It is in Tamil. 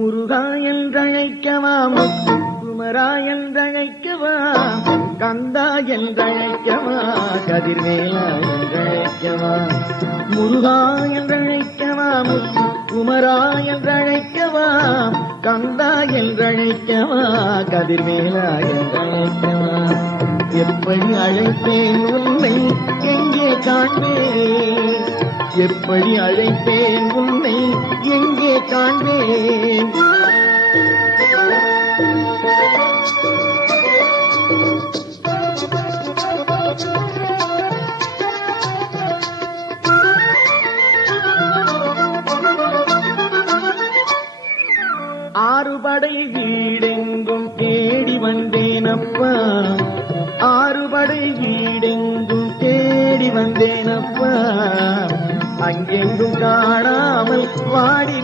முருகா என்றழைக்கவா, குமரா என்றழைக்கவா, கந்தா என்றழைக்கவா, கதிர்வேலா என்றழைக்கவா. முருகா என்றழைக்கவா, குமரா என்றழைக்கவா, கந்தா என்றழைக்கவா, கதிர்வேலா என்றழைக்கவா. எப்படி அழைப்பேன் உன்னை எங்கே காண்பேன், எப்படி அழைப்பேன் உன்னை எங்கே காண்பேன். ஆறுபடை வீடெங்கும் தேடி வந்தேனப்பா, ஆறுபடை வீடெங்கும் தேடி வந்தேனப்பா, அங்கெங்கும் காணாமல் வாடி